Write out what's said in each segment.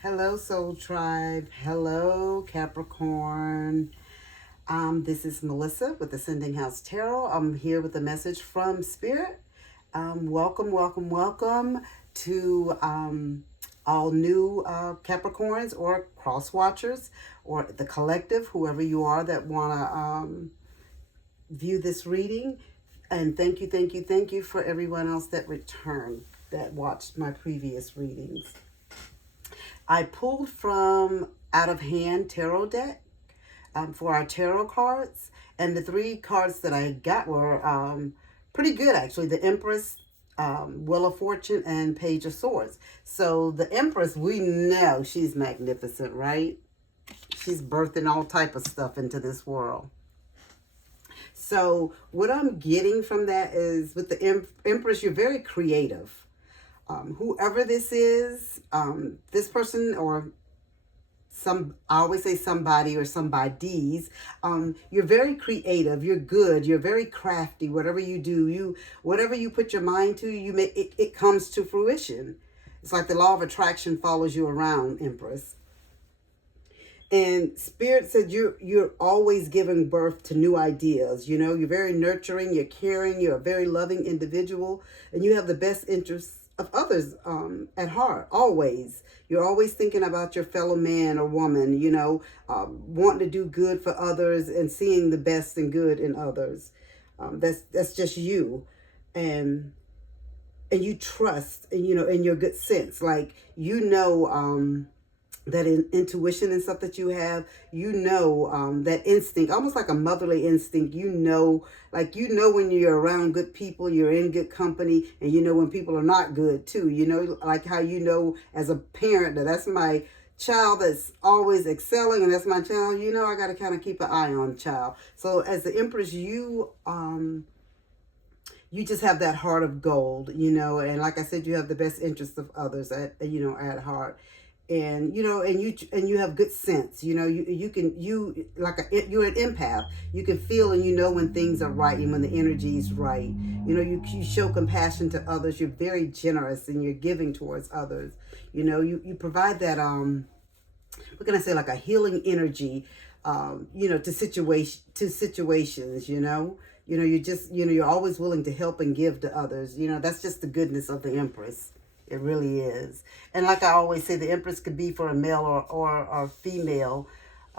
Hello, Soul Tribe. Hello, Capricorn. This is Melissa with Ascending House Tarot. I'm here with a message from Spirit. Welcome to all new Capricorns or cross watchers or the collective, whoever you are that want to view this reading. And thank you for everyone else that returned, that watched my previous readings. I pulled from Out of Hand Tarot deck for our tarot cards, and the three cards that I got were pretty good actually. The Empress, Wheel of Fortune, and Page of Swords. So the Empress, we know she's magnificent, right? She's birthing all type of stuff into this world. So what I'm getting from that is with the Empress, you're very creative. Whoever this is, this person or I always say somebody or somebodies, you're very creative, you're good, you're very crafty. Whatever you do, whatever you put your mind to, it comes to fruition. It's like the law of attraction follows you around, Empress. And Spirit said you're always giving birth to new ideas. You know, you're very nurturing, you're caring, you're a very loving individual, and you have the best interests of others at heart, always. You're always thinking about your fellow man or woman, wanting to do good for others and seeing the best and good in others. That's just you. And you trust, and in your good sense. Like, that intuition and stuff that you have, that instinct, almost like a motherly instinct. Like when you're around good people, you're in good company, and when people are not good too. Like how as a parent that's my child that's always excelling, and that's my child. I got to kind of keep an eye on the child. So as the Empress, you just have that heart of gold, and like I said, you have the best interest of others at heart. And you have good sense. You're an empath. You can feel and when things are right and when the energy is right. You show compassion to others. You're very generous and you're giving towards others. You provide that what can I say, like a healing energy to situations. You're always willing to help and give to others. That's just the goodness of the Empress. It really is. And like I always say, the Empress could be for a male or female.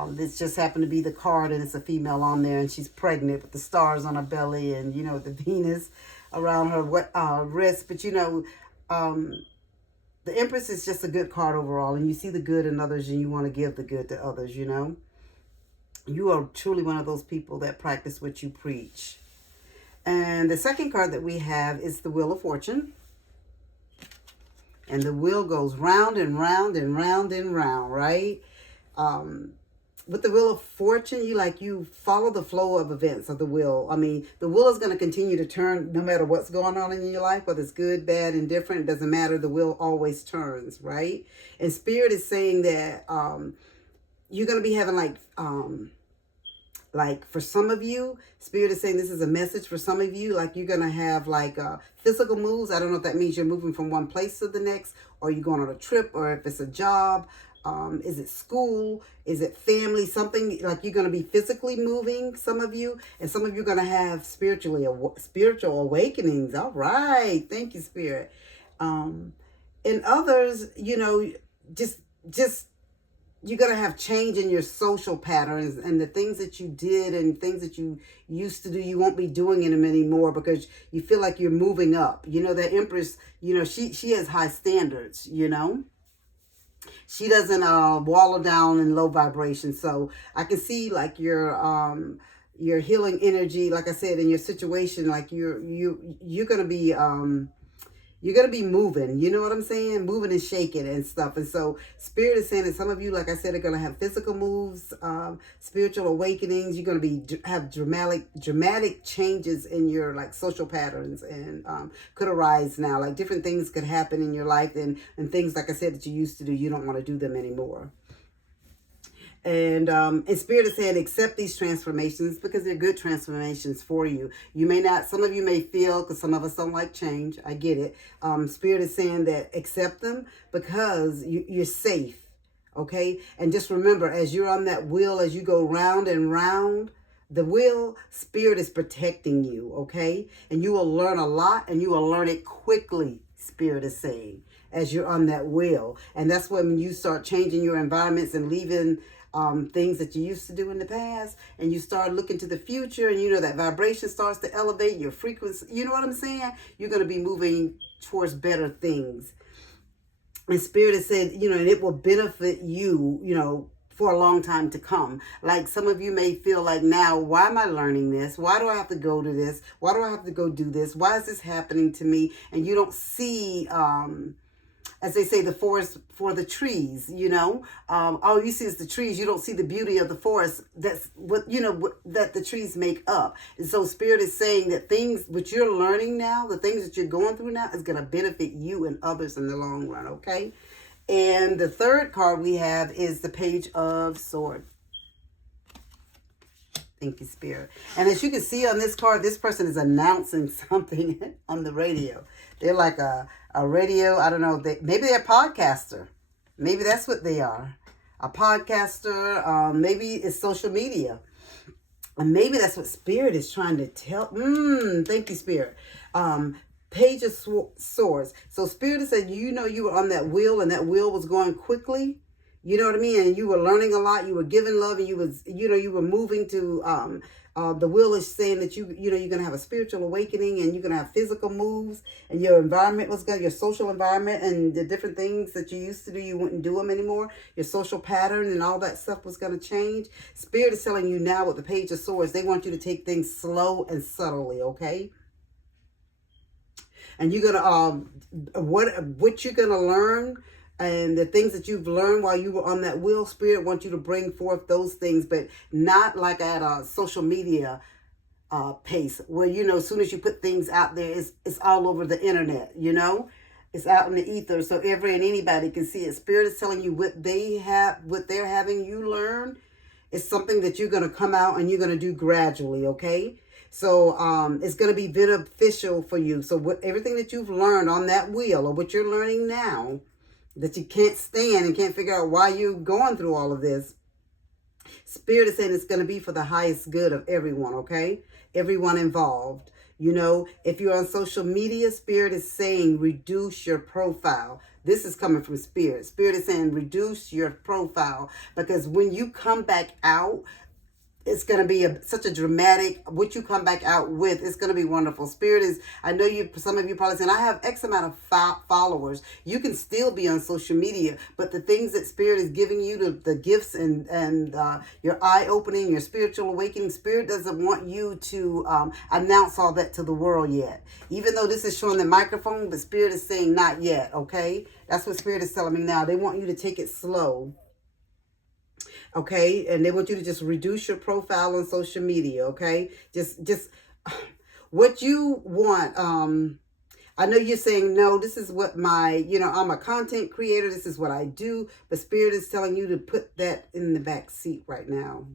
This just happened to be the card, and it's a female on there, and she's pregnant with the stars on her belly and, the Venus around her wrist. But, the Empress is just a good card overall, and you see the good in others, and you want to give the good to others, You are truly one of those people that practice what you preach. And the second card that we have is the Wheel of Fortune. And the wheel goes round and round and round and round, right? With the Wheel of Fortune, you follow the flow of events of the wheel. I mean, the wheel is going to continue to turn no matter what's going on in your life, whether it's good, bad, indifferent. It doesn't matter. The wheel always turns, right? And Spirit is saying that you're going to be having like for some of you, Spirit is saying this is a message for some of you. Like, you're going to have physical moves. I don't know if that means you're moving from one place to the next, or you're going on a trip, or if it's a job. Is it school? Is it family? Something like you're going to be physically moving, some of you. And some of you are going to have spiritual awakenings. All right. Thank you, Spirit. And others, just you're going to have change in your social patterns, and the things that you did and things that you used to do, you won't be doing them anymore because you feel like you're moving up. That Empress, she has high standards, She doesn't wallow down in low vibration. So I can see like your healing energy, like I said, in your situation, like you're going to be you're going to be moving, you know what I'm saying? Moving and shaking and stuff. And so Spirit is saying that some of you, like I said, are going to have physical moves, spiritual awakenings. You're going to have dramatic changes in your social patterns, and could arise now. Like different things could happen in your life, and things, like I said, that you used to do, you don't want to do them anymore. And Spirit is saying accept these transformations because they're good transformations for you. You may not, some of you may feel, because some of us don't like change. I get it. Spirit is saying that accept them because you're safe. Okay? And just remember, as you're on that wheel, as you go round and round, the wheel, Spirit is protecting you, okay? And you will learn a lot, and you will learn it quickly, Spirit is saying, as you're on that wheel. And that's when you start changing your environments and leaving things that you used to do in the past, and you start looking to the future, and that vibration starts to elevate your frequency. You know what I'm saying? You're going to be moving towards better things. And Spirit has said, and it will benefit you, for a long time to come. Like some of you may feel like, now, why am I learning this? Why do I have to go to this? Why do I have to go do this? Why is this happening to me? And you don't see, as they say, the forest for the trees, all you see is the trees. You don't see the beauty of the forest. That's what that the trees make up. And so Spirit is saying that things which you're learning now, the things that you're going through now, is going to benefit you and others in the long run. Okay. And the third card we have is the Page of Swords. Thank you, Spirit. And as you can see on this card, this person is announcing something on the radio. They're like a radio, I don't know, maybe they're a podcaster. Maybe that's what they are. A podcaster, maybe it's social media. And maybe that's what Spirit is trying to tell. Thank you, Spirit. Page of Swords. So Spirit is saying, you were on that wheel, and that wheel was going quickly. You know what I mean? And you were learning a lot. You were giving love, and you were moving to, the wheel is saying that you're going to have a spiritual awakening, and you're going to have physical moves, and your environment was good, your social environment, and the different things that you used to do, you wouldn't do them anymore. Your social pattern and all that stuff was going to change. Spirit is telling you now with the Page of Swords, they want you to take things slow and subtly, okay? And you're gonna what you're gonna learn, and the things that you've learned while you were on that wheel, Spirit wants you to bring forth those things, but not like at a social media pace where as soon as you put things out there, it's all over the internet. It's out in the ether, so every and anybody can see it. Spirit is telling you what they're having you learn is something that you're gonna come out and you're gonna do gradually. Okay. So it's going to be beneficial for you. So everything that you've learned on that wheel, or what you're learning now, that you can't stand and can't figure out why you're going through all of this, Spirit is saying it's going to be for the highest good of everyone, okay? Everyone involved. If you're on social media, Spirit is saying reduce your profile. This is coming from Spirit. Spirit is saying reduce your profile, because when you come back out, it's going to be such a dramatic, what you come back out with, it's going to be wonderful. Spirit is, I know some of you probably saying, I have X amount of followers. You can still be on social media, but the things that Spirit is giving you, the gifts and your eye-opening, your spiritual awakening, Spirit doesn't want you to announce all that to the world yet. Even though this is showing the microphone, but Spirit is saying not yet, okay? That's what Spirit is telling me now. They want you to take it slow. Okay, and they want you to just reduce your profile on social media. Okay, just what you want. I know you're saying, no, this is what I'm a content creator. This is what I do. But Spirit is telling you to put that in the back seat right now.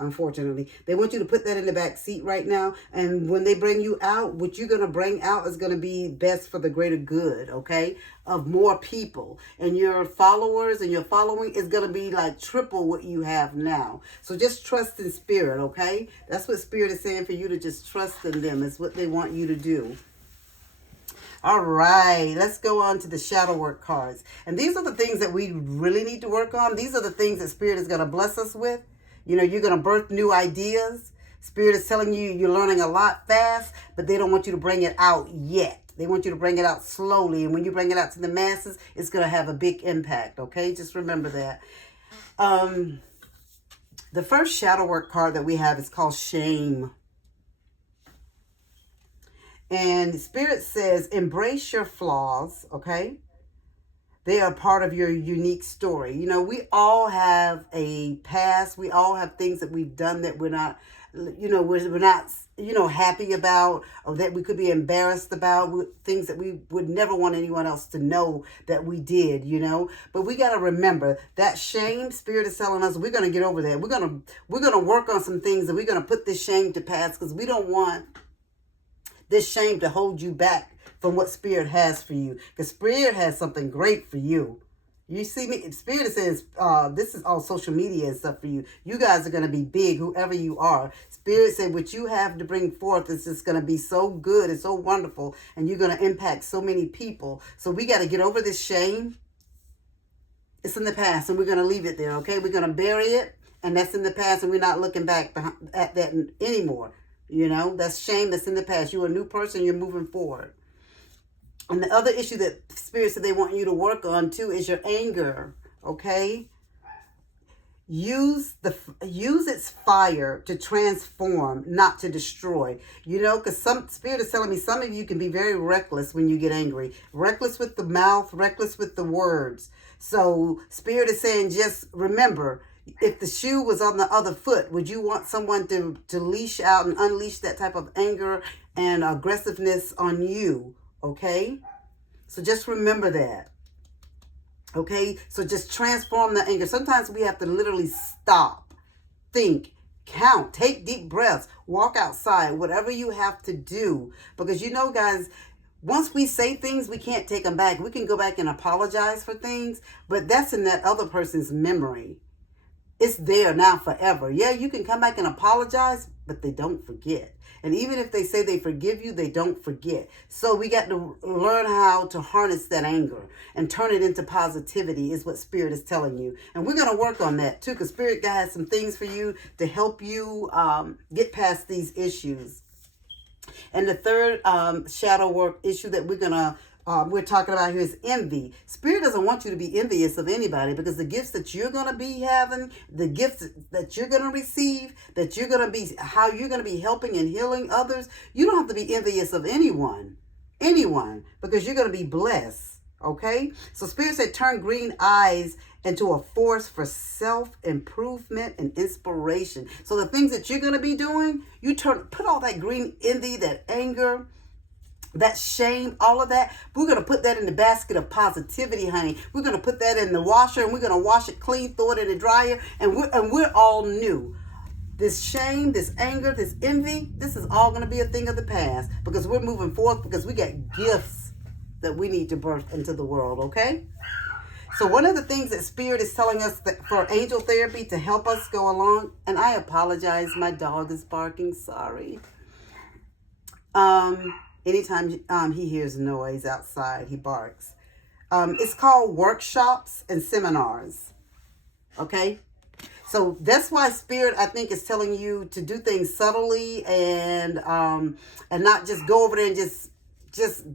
Unfortunately, they want you to put that in the back seat right now. And when they bring you out, what you're going to bring out is going to be best for the greater good, okay, of more people. And your followers and your following is going to be like triple what you have now. So just trust in Spirit, okay? That's what Spirit is saying, for you to just trust in them. It's what they want you to do. All right, let's go on to the shadow work cards. And these are the things that we really need to work on. These are the things that Spirit is going to bless us with. You're going to birth new ideas. Spirit is telling you you're learning a lot fast, but they don't want you to bring it out yet. They want you to bring it out slowly. And when you bring it out to the masses, it's going to have a big impact, okay? Just remember that. The first shadow work card that we have is called Shame. And Spirit says, embrace your flaws, okay? They are part of your unique story. We all have a past. We all have things that we've done that we're not, we're not, happy about, or that we could be embarrassed about, things that we would never want anyone else to know that we did, But we got to remember that shame. Spirit is telling us we're going to get over that. We're going to work on some things, and we're going to put this shame to pass, because we don't want this shame to hold you back from what Spirit has for you. Because Spirit has something great for you. You see me? Spirit says, this is all social media and stuff for you. You guys are going to be big, whoever you are. Spirit said what you have to bring forth is just going to be so good and so wonderful. And you're going to impact so many people. So we got to get over this shame. It's in the past and we're going to leave it there, okay? We're going to bury it. And that's in the past and we're not looking back at that anymore. You know, that's shame that's in the past. You're a new person. You're moving forward. And the other issue that Spirit said they want you to work on too is your anger, okay? Use its fire to transform, not to destroy. You know, because some Spirit is telling me some of you can be very reckless when you get angry. Reckless with the mouth, reckless with the words. So Spirit is saying just remember, if the shoe was on the other foot, would you want someone to leash out and unleash that type of anger and aggressiveness on you? Okay? So just remember that. Okay? So just transform the anger. Sometimes we have to literally stop, think, count, take deep breaths, walk outside, whatever you have to do. Because you know, guys, once we say things, we can't take them back. We can go back and apologize for things, but that's in that other person's memory. It's there now forever. Yeah, you can come back and apologize, but they don't forget. And even if they say they forgive you, they don't forget. So we got to learn how to harness that anger and turn it into positivity is what Spirit is telling you. And we're going to work on that too, because Spirit God has some things for you to help you get past these issues. And the third shadow work issue that we're talking about here is envy. Spirit doesn't want you to be envious of anybody because the gifts that you're going to be having, the gifts that you're going to receive, that you're going to be, how you're going to be helping and healing others, you don't have to be envious of anyone, because you're going to be blessed. Okay? So Spirit said turn green eyes into a force for self-improvement and inspiration. So the things that you're going to be doing, put all that green envy, that anger, that shame, all of that, we're going to put that in the basket of positivity, honey. We're going to put that in the washer and we're going to wash it clean, throw it in the dryer, and we're all new. This shame, this anger, this envy, this is all going to be a thing of the past because we're moving forth because we got gifts that we need to birth into the world, okay? So one of the things that Spirit is telling us that for angel therapy to help us go along, and I apologize, my dog is barking, sorry. Anytime he hears noise outside, he barks. It's called workshops and seminars. Okay? So that's why Spirit, I think, is telling you to do things subtly and not just go over there and just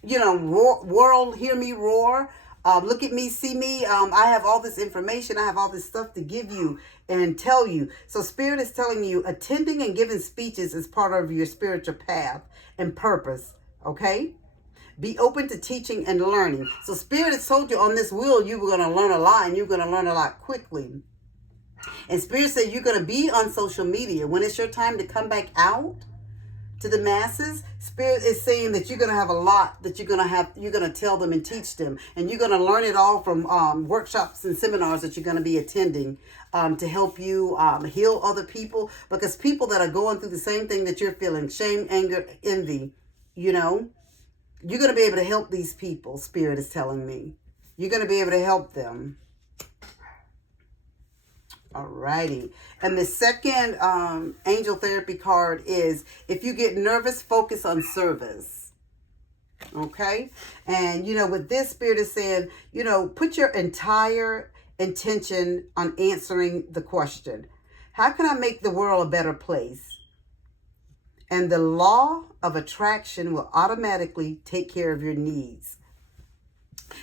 world, hear me roar. Look at me, see me. I have all this information. I have all this stuff to give you and tell you. So Spirit is telling you attending and giving speeches is part of your spiritual path and purpose. Okay? Be open to teaching and learning. So Spirit has told you on this wheel you were going to learn a lot and you're going to learn a lot quickly. And Spirit said you're going to be on social media. When it's your time to come back out to the masses, Spirit is saying that you're going to have a lot that you're going to tell them and teach them. And you're going to learn it all from workshops and seminars that you're going to be attending to help you heal other people. Because people that are going through the same thing that you're feeling, shame, anger, envy, you're going to be able to help these people, Spirit is telling me. You're going to be able to help them. Alrighty. And the second angel therapy card is if you get nervous, focus on service. Okay? And, with this, Spirit is saying, put your entire intention on answering the question. How can I make the world a better place? And the law of attraction will automatically take care of your needs.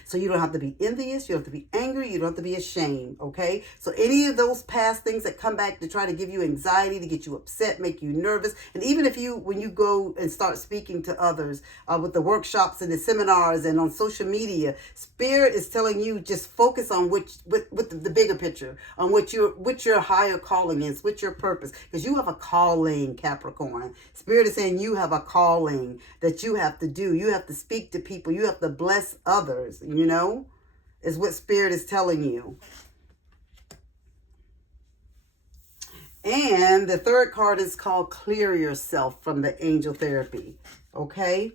So you don't have to be envious, you don't have to be angry, you don't have to be ashamed, okay? So any of those past things that come back to try to give you anxiety, to get you upset, make you nervous, and even when you go and start speaking to others with the workshops and the seminars and on social media, Spirit is telling you just focus on with the bigger picture, on what your higher calling is, what your purpose, because you have a calling, Capricorn. Spirit is saying you have a calling that you have to do. You have to speak to people. You have to bless others. Is what Spirit is telling you. And the third card is called Clear Yourself from the angel therapy. Okay?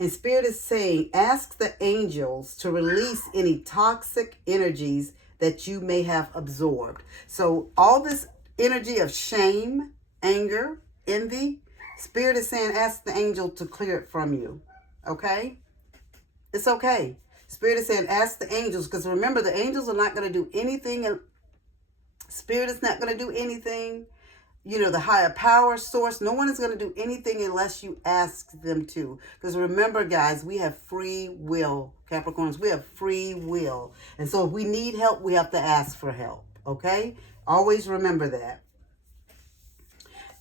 And Spirit is saying, ask the angels to release any toxic energies that you may have absorbed. So all this energy of shame, anger, envy, Spirit is saying, ask the angel to clear it from you. Okay? It's okay. Spirit is saying, ask the angels, because remember, the angels are not going to do anything. And Spirit is not going to do anything. You know, the higher power source, no one is going to do anything unless you ask them to. Because remember, guys, we have free will. Capricorns, we have free will. And so if we need help, we have to ask for help. Okay? Always remember that.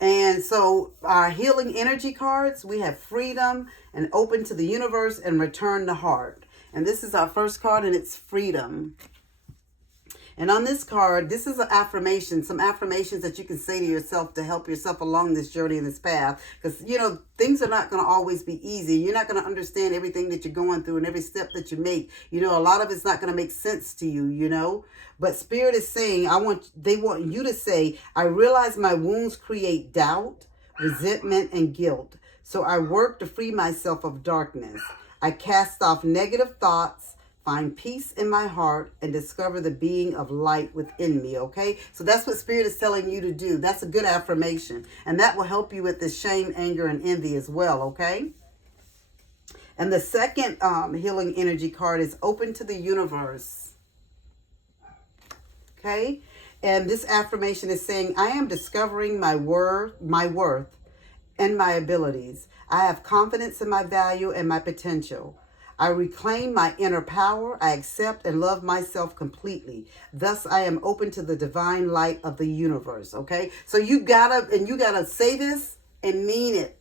And so our healing energy cards, we have freedom and open to the universe and return the heart. And this is our first card, and it's freedom. And on this card, this is an affirmation, some affirmations that you can say to yourself to help yourself along this journey and this path. Because, you know, things are not going to always be easy. You're not going to understand everything that you're going through and every step that you make. You know, a lot of it's not going to make sense to you, you know. But Spirit is saying, they want you to say, I realize my wounds create doubt, resentment, and guilt. So I work to free myself of darkness. I cast off negative thoughts, find peace in my heart, and discover the being of light within me, okay? So that's what Spirit is telling you to do. That's a good affirmation. And that will help you with the shame, anger, and envy as well, okay? And the second healing energy card is open to the universe, okay? And this affirmation is saying, I am discovering my worth and my abilities. I have confidence in my value and my potential. I reclaim my inner power. I accept and love myself completely. Thus, I am open to the divine light of the universe. Okay? So you gotta say this and mean it.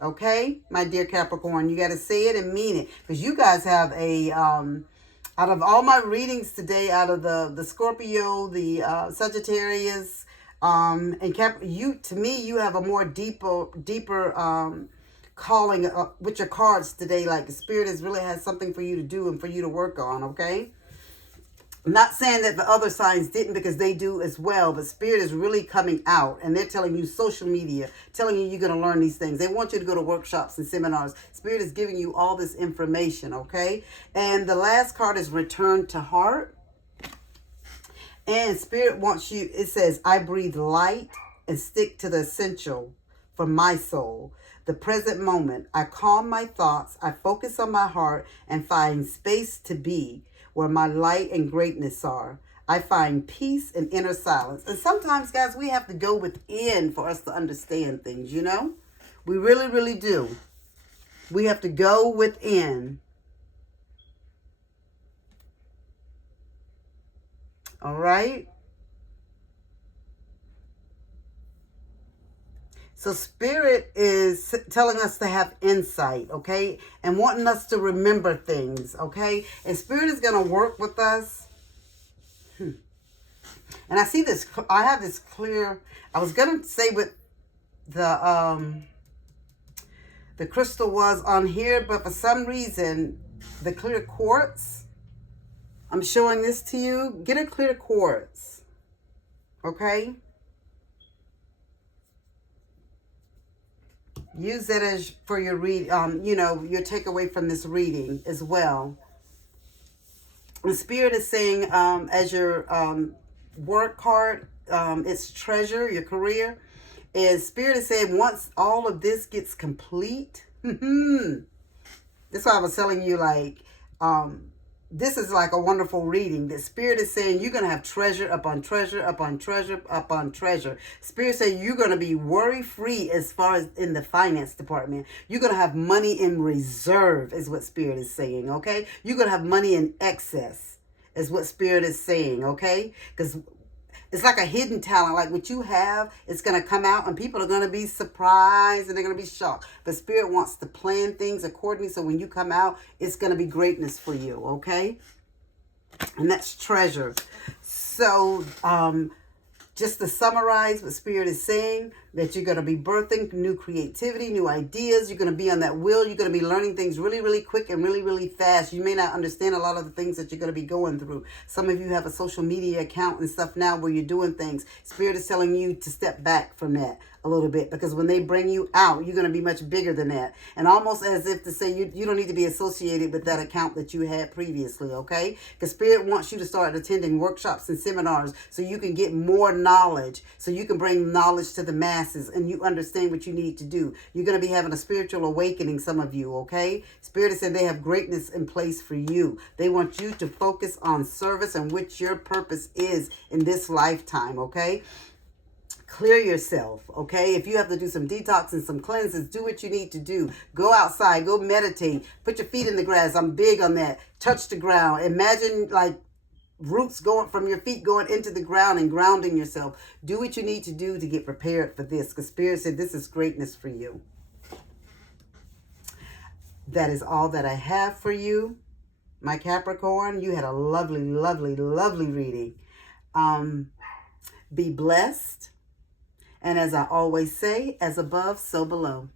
Okay? My dear Capricorn, you gotta say it and mean it. Because you guys have a, out of all my readings today, out of the Scorpio, the Sagittarius, and to me, you have a more deeper, calling with your cards today. Like the Spirit really has something for you to do and for you to work on, okay? I'm not saying that the other signs didn't, because they do as well, but Spirit is really coming out, and they're telling you social media, telling you you're going to learn these things. They want you to go to workshops and seminars. Spirit is giving you all this information, okay? And the last card is return to heart. And Spirit wants you, it says, I breathe light and stick to the essential for my soul. The present moment. I calm my thoughts. I focus on my heart and find space to be where my light and greatness are. I find peace and inner silence. And sometimes, guys, we have to go within for us to understand things, you know? We really, really do. We have to go within. All right? So Spirit is telling us to have insight, okay? And wanting us to remember things, okay? And Spirit is going to work with us. And I see this, I have this clear, I was going to say what the crystal was on here, but for some reason, the clear quartz, I'm showing this to you. Get a clear quartz, okay? Use that as for your read, you know, your takeaway from this reading as well. The Spirit is saying, as your work card, it's treasure, your career. And Spirit is saying, once all of this gets complete, that's why I was telling you, like, this is like a wonderful reading. The Spirit is saying you're going to have treasure upon treasure upon treasure upon treasure. Spirit says you're going to be worry-free as far as in the finance department. You're going to have money in reserve is what Spirit is saying, okay? You're going to have money in excess is what Spirit is saying, okay? Because it's like a hidden talent. Like what you have, it's going to come out and people are going to be surprised and they're going to be shocked. But Spirit wants to plan things accordingly. So when you come out, it's going to be greatness for you. Okay. And that's treasure. So just to summarize what Spirit is saying, that you're going to be birthing new creativity, new ideas. You're going to be on that wheel. You're going to be learning things really, really quick and really, really fast. You may not understand a lot of the things that you're going to be going through. Some of you have a social media account and stuff now where you're doing things. Spirit is telling you to step back from that a little bit, because when they bring you out, you're going to be much bigger than that. And almost as if to say you don't need to be associated with that account that you had previously, okay? Because Spirit wants you to start attending workshops and seminars so you can get more knowledge, so you can bring knowledge to the masses and you understand what you need to do. You're going to be having a spiritual awakening, some of you, okay? Spirit has said they have greatness in place for you. They want you to focus on service and which your purpose is in this lifetime, okay? Clear yourself, okay? If you have to do some detox and some cleanses, do what you need to do. Go outside, go meditate, put your feet in the grass. I'm big on that. Touch the ground. Imagine like roots going from your feet going into the ground and grounding yourself. Do what you need to do to get prepared for this, because Spirit said this is greatness for you. That is all that I have for you, my Capricorn. You had a lovely, lovely, lovely reading. Be blessed. And as I always say, as above, so below.